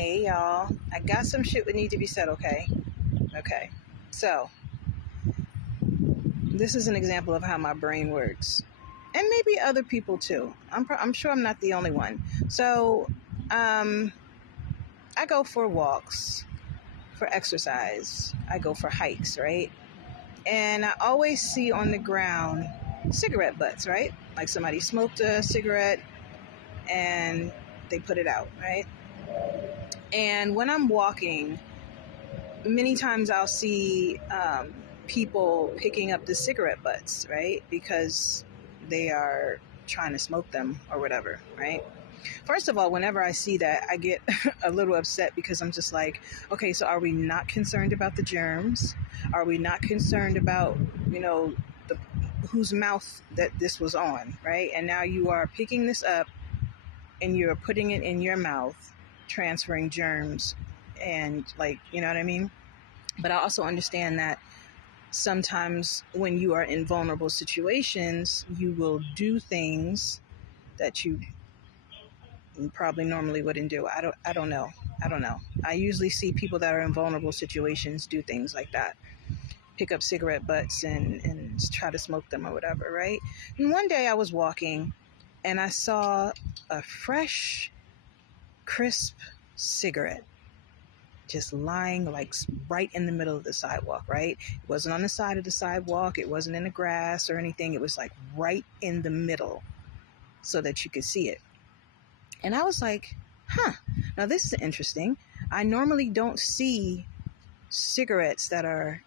Hey y'all, I got some shit that need to be said, okay? Okay. So, this is an example of how my brain works. And maybe other people too. I'm sure I'm not the only one. So, I go for walks, for exercise. I go for hikes, right? And I always see on the ground cigarette butts, right? Like somebody smoked a cigarette and they put it out, right? And when I'm walking, many times I'll see people picking up the cigarette butts, right? Because they are trying to smoke them or whatever, right? First of all, whenever I see that, I get a little upset because I'm just like, okay, so are we not concerned about the germs? Are we not concerned about, whose mouth that this was on, right? And now you are picking this up and you're putting it in your mouth, transferring germs and you know what I mean? But I also understand that sometimes when you are in vulnerable situations, you will do things that you probably normally wouldn't do. I don't know. I usually see people that are in vulnerable situations do things like that. Pick up cigarette butts and try to smoke them or whatever, right? And one day I was walking and I saw a fresh, crisp cigarette just lying like right in the middle of the sidewalk, right? It wasn't on the side of the sidewalk. It wasn't in the grass or anything. It was like right in the middle so that you could see it. And I was like, now this is interesting. I normally don't see cigarettes that are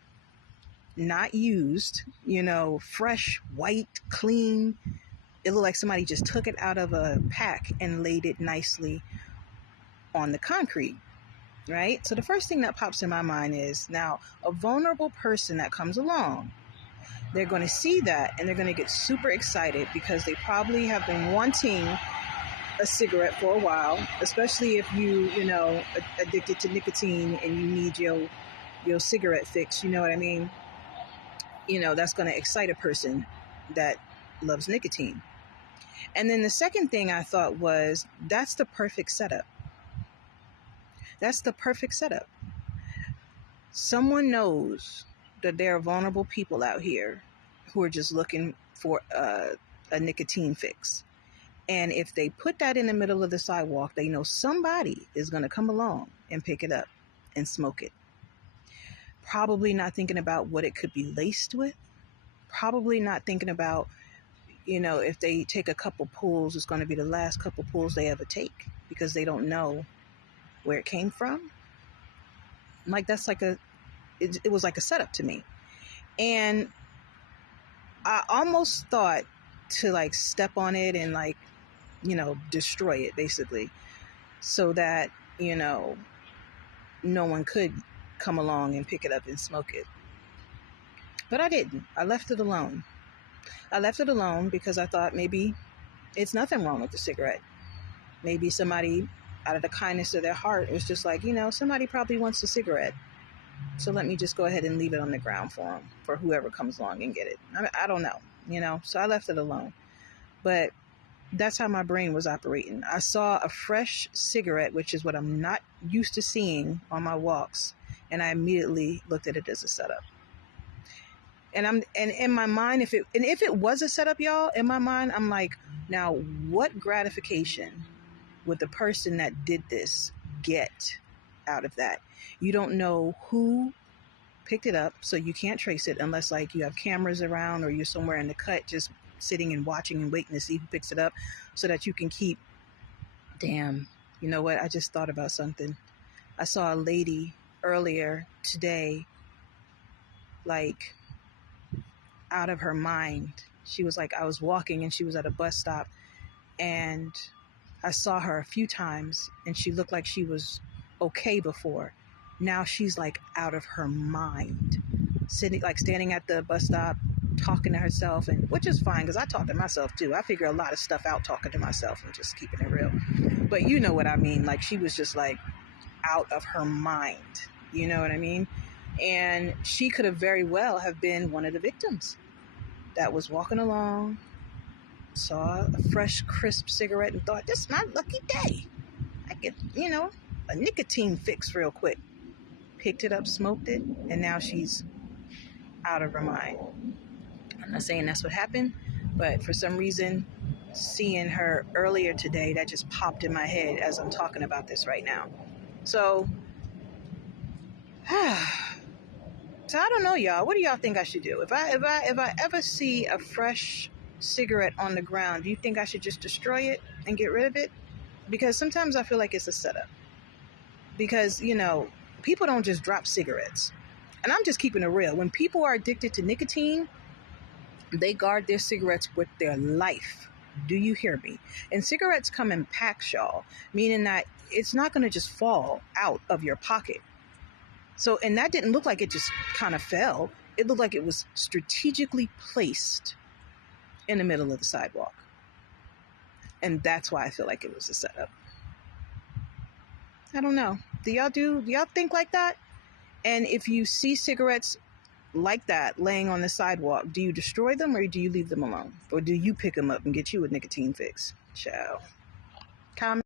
not used, fresh, white, clean. It looked like somebody just took it out of a pack and laid it nicely on the concrete, right? So the first thing that pops in my mind is, now a vulnerable person that comes along, they're going to see that and they're going to get super excited because they probably have been wanting a cigarette for a while, especially if you addicted to nicotine and you need your cigarette fix, you know what I mean? That's going to excite a person that loves nicotine. And then the second thing I thought was, that's the perfect setup. That's the perfect setup. Someone knows that there are vulnerable people out here who are just looking for a nicotine fix. And if they put that in the middle of the sidewalk, they know somebody is going to come along and pick it up and smoke it. Probably not thinking about what it could be laced with. Probably not thinking about, if they take a couple pulls, it's going to be the last couple pulls they ever take because they don't know where it came from. Like, that's like it was like a setup to me. And I almost thought to step on it and destroy it basically, so that, no one could come along and pick it up and smoke it. But I didn't. I left it alone. I left it alone because I thought maybe it's nothing wrong with the cigarette. Maybe somebody, out of the kindness of their heart, was just like, somebody probably wants a cigarette. So let me just go ahead and leave it on the ground for them, for whoever comes along and get it. I don't know, so I left it alone. But that's how my brain was operating. I saw a fresh cigarette, which is what I'm not used to seeing on my walks, and I immediately looked at it as a setup. And in my mind, if it was a setup, y'all, in my mind, I'm like, now what gratification would the person that did this get out of that? You don't know who picked it up, so you can't trace it unless you have cameras around or you're somewhere in the cut just sitting and watching and waiting to see who picks it up so that you can keep. Damn, you know what? I just thought about something. I saw a lady earlier today, out of her mind. She was I was walking and she was at a bus stop and I saw her a few times and she looked like she was okay before. Now she's out of her mind, sitting standing at the bus stop talking to herself, and which is fine because I talk to myself too. I figure a lot of stuff out talking to myself and just keeping it real. But you know what I mean? She was just out of her mind. You know what I mean? And she could have very well have been one of the victims that was walking along, saw a fresh, crisp cigarette and thought, this is my lucky day. I get, a nicotine fix real quick. Picked it up, smoked it, and now she's out of her mind. I'm not saying that's what happened, but for some reason, seeing her earlier today, that just popped in my head as I'm talking about this right now. So, so I don't know, y'all. What do y'all think I should do? If I ever see a fresh cigarette on the ground, do you think I should just destroy it and get rid of it? Because sometimes I feel like it's a setup. Because, you know, people don't just drop cigarettes. And I'm just keeping it real. When people are addicted to nicotine, they guard their cigarettes with their life. Do you hear me? And cigarettes come in packs, y'all, meaning that it's not going to just fall out of your pocket. So, and that didn't look like it just kind of fell. It looked like it was strategically placed in the middle of the sidewalk. And that's why I feel like it was a setup. I don't know. Do y'all think like that? And if you see cigarettes like that laying on the sidewalk, do you destroy them or do you leave them alone? Or do you pick them up and get you a nicotine fix? Ciao. Comment.